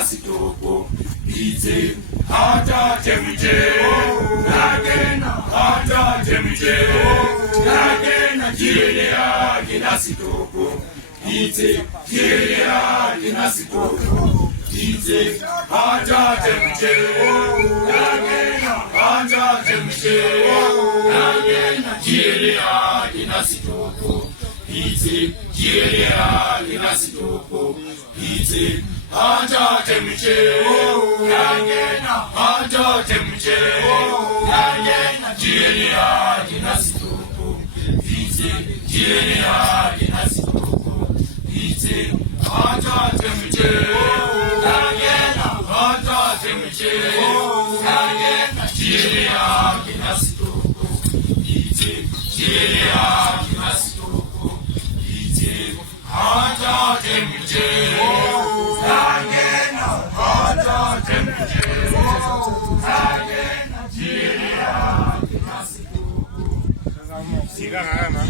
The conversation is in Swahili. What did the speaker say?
kinasitoko ite hata temje nagena hata temje nagena kielea kinasitoko ite kielea kinasitoko ite hata temje nagena hata temje nagena kielea kinasitoko ite kielea kinasitoko ite hata temje nagena hata temje nagena kielea kinasitoko ite kielea kinasitoko ite hata temje nagena hata temje nagena kielea kinasitoko ite kielea kinasitoko ite hata temje nagena hata temje nagena kielea kinasitoko Siga na